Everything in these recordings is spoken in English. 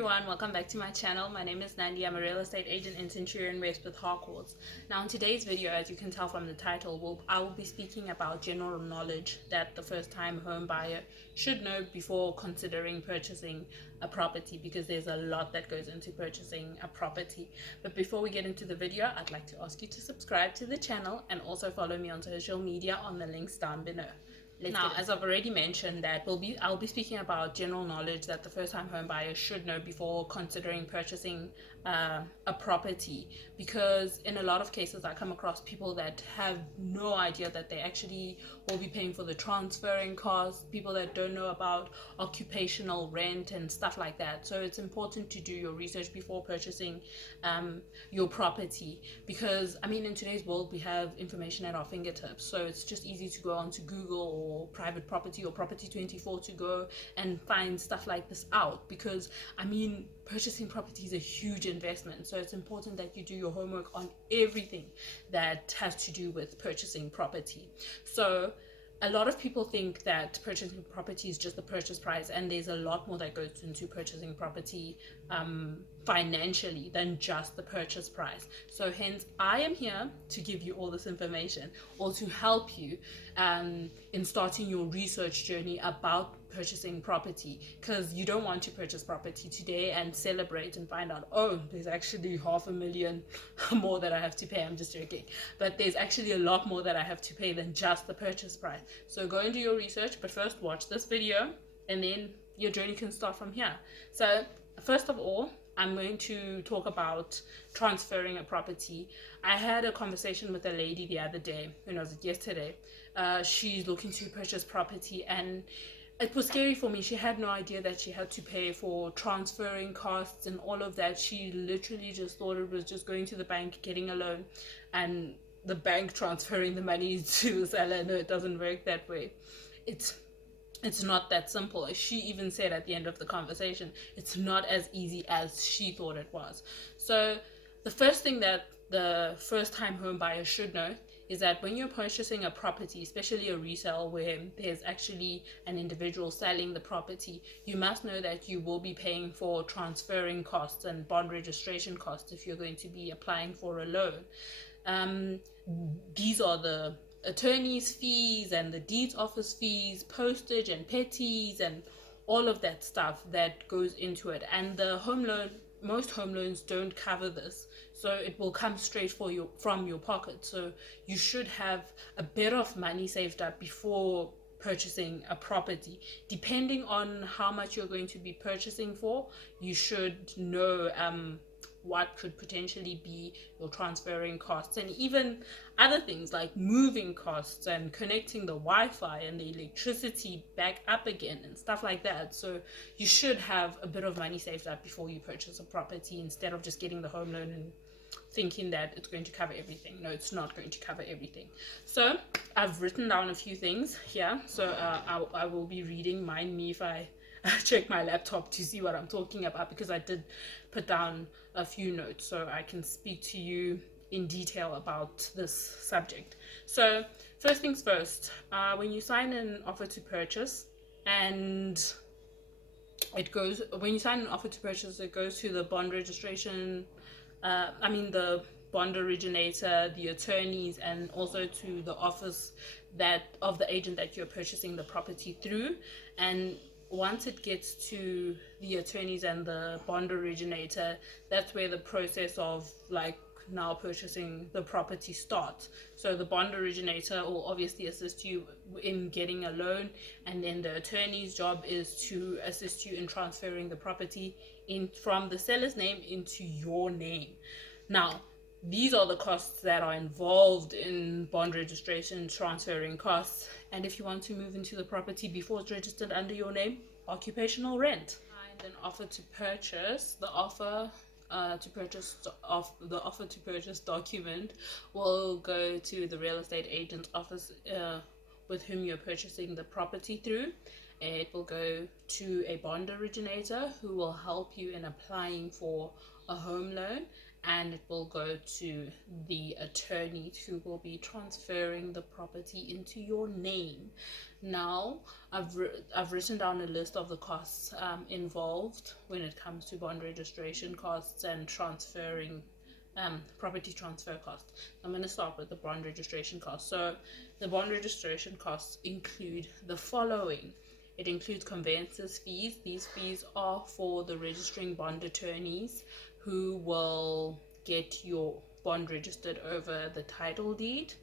everyone, welcome back to my channel. My name is Nandi. I'm a real estate agent in Centurion West with Harcourts. Now in today's video, as you can tell from the title, I will be speaking about general knowledge that the first time home buyer should know before considering purchasing a property, because there's a lot that goes into purchasing a property. But before we get into the video, I'd like to ask you to subscribe to the channel and also follow me on social media on the links down below. Now, as I've already mentioned, that I'll be speaking about general knowledge that the first-time home buyer should know before considering purchasing a property, because in a lot of cases I come across people that have no idea that they actually will be paying for the transferring costs, people that don't know about occupational rent and stuff like that. So it's important to do your research before purchasing your property, because I mean, in today's world we have information at our fingertips, so it's just easy to go onto Google or Private Property or Property 24 to go and find stuff like this out, because I mean, purchasing property is a huge investment, so it's important that you do your homework on everything that has to do with purchasing property. So a lot of people think that purchasing property is just the purchase price, and there's a lot more that goes into purchasing property financially than just the purchase price. So hence I am here to give you all this information, or to help you in starting your research journey about purchasing property, because you don't want to purchase property today and celebrate and find out, oh, there's actually $500,000 more that I have to pay. I'm just joking, but there's actually a lot more that I have to pay than just the purchase price. So go and do your research, but first watch this video and then your journey can start from here. So first of all, I'm going to talk about transferring a property. I had a conversation with a lady the other day, when was it, yesterday. She's looking to purchase property, and it was scary for me. She had no idea that she had to pay for transferring costs and all of that. She literally just thought it was just going to the bank, getting a loan, and the bank transferring the money to the seller. No, it doesn't work that way. It's not that simple. She even said at the end of the conversation, it's not as easy as she thought it was. So the first thing that the first-time home buyer should know is that when you're purchasing a property, especially a resale where there's actually an individual selling the property, you must know that you will be paying for transferring costs and bond registration costs if you're going to be applying for a loan. These are the attorney's fees and the deeds office fees, postage and petties and all of that stuff that goes into it. And the home loan, most home loans don't cover this, so it will come straight from your pocket. So you should have a bit of money saved up before purchasing a property. Depending on how much you're going to be purchasing for, you should know what could potentially be your transferring costs, and even other things like moving costs and connecting the Wi-Fi and the electricity back up again and stuff like that. So you should have a bit of money saved up before you purchase a property, instead of just getting the home loan and thinking that it's going to cover everything. No, it's not going to cover everything. So I've written down a few things here, so I will be reading. Mind me if I check my laptop to see what I'm talking about, because I did put down a few notes so I can speak to you in detail about this subject. So first things first, when you sign an offer to purchase, and when you sign an offer to purchase, it goes to the bond registration, the bond originator, the attorneys, and also to the office of the agent that you're purchasing the property through. And once it gets to the attorneys and the bond originator, that's where the process of now purchasing the property starts. So the bond originator will obviously assist you in getting a loan, and then the attorney's job is to assist you in transferring the property from the seller's name into your name. Now, these are the costs that are involved in bond registration, transferring costs. And if you want to move into the property before it's registered under your name, occupational rent. And an offer to purchase, the offer to purchase document will go to the real estate agent's office with whom you're purchasing the property through. It will go to a bond originator who will help you in applying for a home loan, and it will go to the attorney who will be transferring the property into your name. Now, I've written down a list of the costs involved when it comes to bond registration costs and transferring property transfer costs. I'm going to start with the bond registration costs. So, the bond registration costs include the following. It includes conveyances fees. These fees are for the registering bond attorneys who will get your bond registered over the title deed.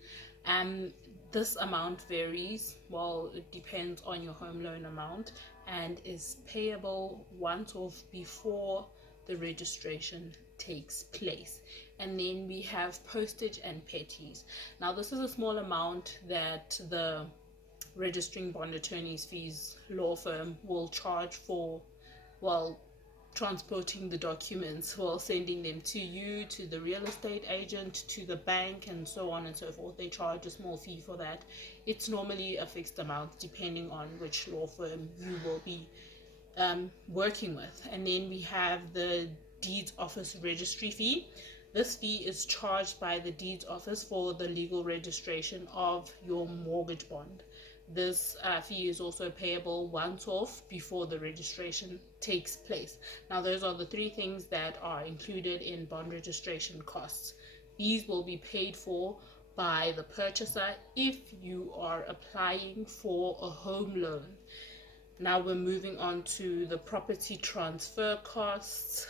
This amount varies. Well, it depends on your home loan amount and is payable once off before the registration takes place. And then we have postage and petties. Now, this is a small amount that the registering bond attorneys fees law firm will charge for, well, transporting the documents, well, sending them to you, to the real estate agent, to the bank, and so on and so forth. They charge a small fee for that. It's normally a fixed amount depending on which law firm you will be working with. And then we have the deeds office registry fee. This fee is charged by the deeds office for the legal registration of your mortgage bond. This fee is also payable once off before the registration takes place. Now, those are the three things that are included in bond registration costs. These will be paid for by the purchaser if you are applying for a home loan. Now we're moving on to the property transfer costs.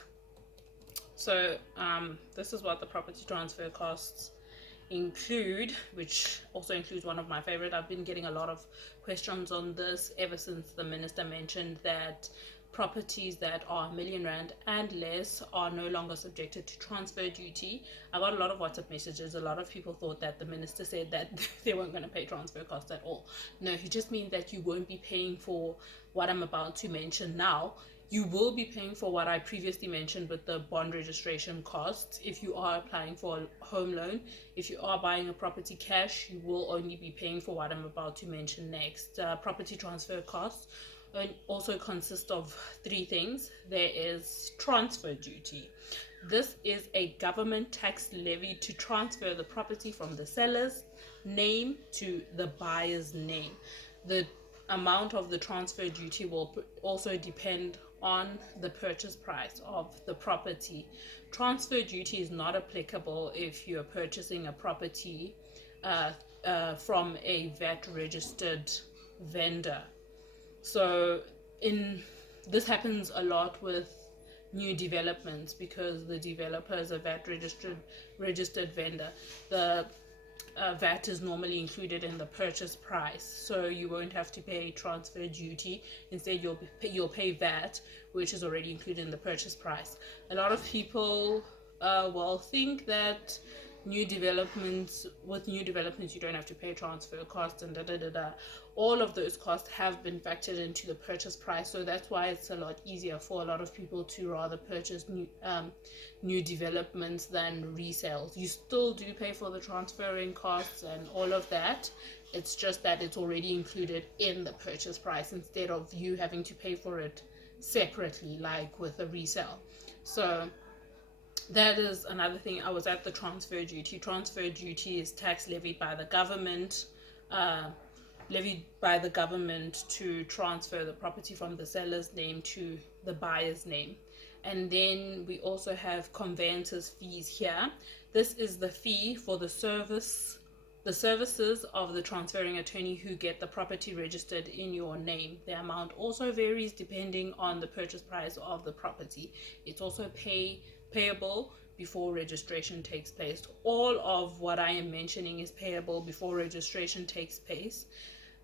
So this is what the property transfer costs include, which also includes one of my favorite. I've been getting a lot of questions on this ever since the minister mentioned that properties that are R1,000,000 and less are no longer subjected to transfer duty. I got a lot of WhatsApp messages. A lot of people thought that the minister said that they weren't going to pay transfer costs at all. No, he just means that you won't be paying for what I'm about to mention now. You will be paying for what I previously mentioned with the bond registration costs if you are applying for a home loan. If you are buying a property cash, you will only be paying for what I'm about to mention next. Property transfer costs also consist of three things. There is transfer duty. This is a government tax levied to transfer the property from the seller's name to the buyer's name. The amount of the transfer duty will also depend on the purchase price of the property. Transfer duty is not applicable if you're purchasing a property from a VAT registered vendor. So this happens a lot with new developments because the developer is a VAT registered vendor. The VAT is normally included in the purchase price, so you won't have to pay transfer duty. Instead, you'll pay VAT, which is already included in the purchase price. A lot of people will think that with new developments you don't have to pay transfer costs and all of those costs have been factored into the purchase price, so that's why it's a lot easier for a lot of people to rather purchase new developments than resales. You still do pay for the transferring costs and all of that. It's just that it's already included in the purchase price instead of you having to pay for it separately like with a resale. So that is another thing. I was at the transfer duty. Transfer duty is tax levied by the government to transfer the property from the seller's name to the buyer's name. And then we also have conveyances fees here. This is the fee for the services of the transferring attorney who get the property registered in your name. The amount also varies depending on the purchase price of the property. It's also payable before registration takes place. All of what I am mentioning is payable before registration takes place.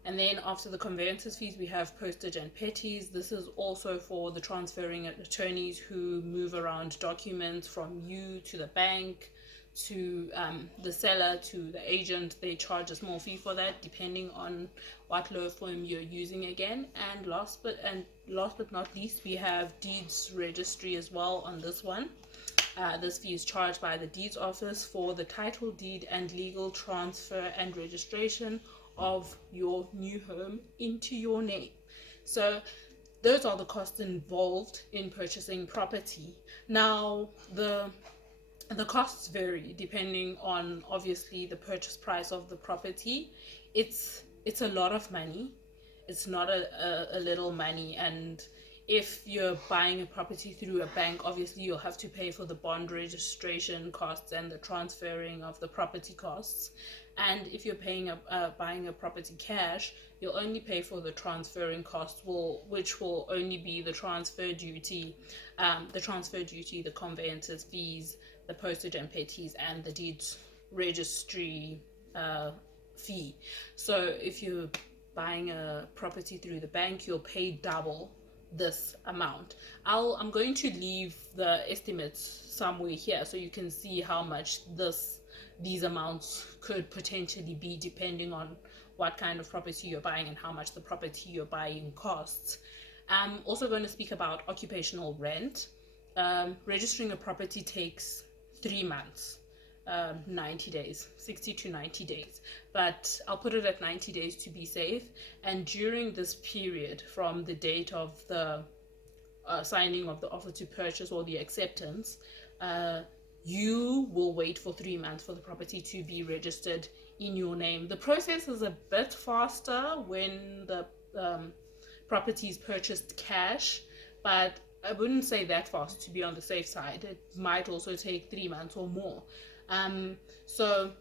And then after the conveyances fees, we have postage and petties. This is also for the transferring attorneys who move around documents from you to the bank, to the seller, to the agent. They charge a small fee for that depending on what law firm you're using again. And last but not least, we have deeds registry as well on this one. This fee is charged by the deeds office for the title deed and legal transfer and registration of your new home into your name. So those are the costs involved in purchasing property. Now the costs vary depending on obviously the purchase price of the property. It's a lot of money. It's not a little money. And if you're buying a property through a bank, obviously you'll have to pay for the bond registration costs and the transferring of the property costs. And if you're buying a property cash, you'll only pay for the transferring costs, which will only be the transfer duty, the conveyances fees, the postage and petties, and the deeds registry fee. So if you're buying a property through the bank, you'll pay double this amount. I'm going to leave the estimates somewhere here so you can see how much these amounts could potentially be, depending on what kind of property you're buying and how much the property you're buying costs. I'm also going to speak about occupational rent. Registering a property takes 3 months, 90 days, 60 to 90 days, but I'll put it at 90 days to be safe. And during this period, from the date of the signing of the offer to purchase or the acceptance, you will wait for 3 months for the property to be registered in your name. The process is a bit faster when the property is purchased cash, but I wouldn't say that fast to be on the safe side. It might also take 3 months or more. So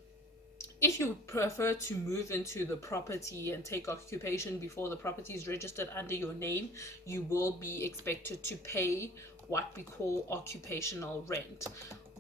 if you prefer to move into the property and take occupation before the property is registered under your name, you will be expected to pay what we call occupational rent.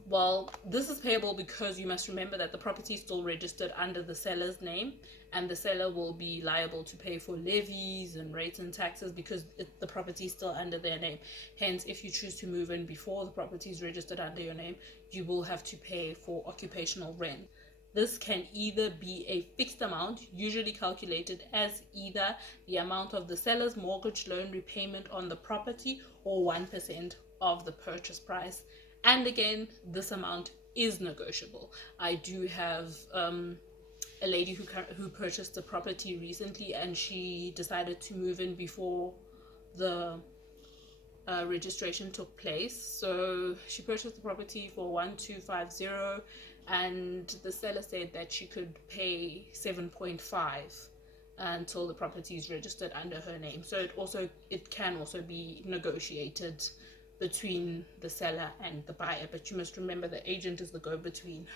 Well, this is payable because you must remember that the property is still registered under the seller's name, and the seller will be liable to pay for levies and rates and taxes because the property is still under their name. Hence, if you choose to move in before the property is registered under your name, you will have to pay for occupational rent. This can either be a fixed amount, usually calculated as either the amount of the seller's mortgage loan repayment on the property or 1% of the purchase price. And again, this amount is negotiable. I do have a lady who purchased a property recently, and she decided to move in before the registration took place. So she purchased the property for 1250, and the seller said that she could pay 7.5 until the property is registered under her name. So it can also be negotiated between the seller and the buyer, but you must remember the agent is the go-between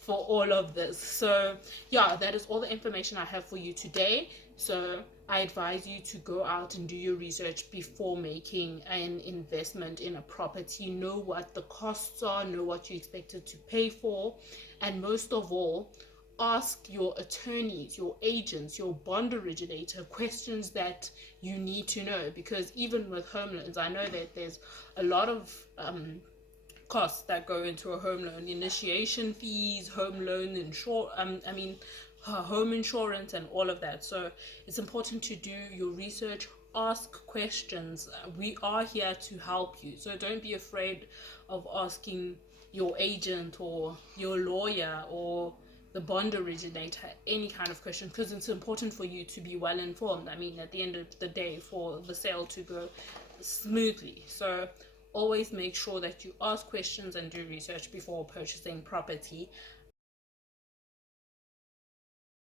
for all of this. So yeah, that is all the information I have for you today. So I advise you to go out and do your research before making an investment in a property. Know what the costs are, know what you're expected to pay for, and most of all, ask your attorneys, your agents, your bond originator questions that you need to know. Because even with home loans, I know that there's a lot of costs that go into a home loan: initiation fees, home loan home insurance, and all of that. So it's important to do your research, ask questions. We are here to help you, so don't be afraid of asking your agent or your lawyer or the bond originator any kind of question, because it's important for you to be well informed. I mean, at the end of the day, for the sale to go smoothly. So always make sure that you ask questions and do research before purchasing property.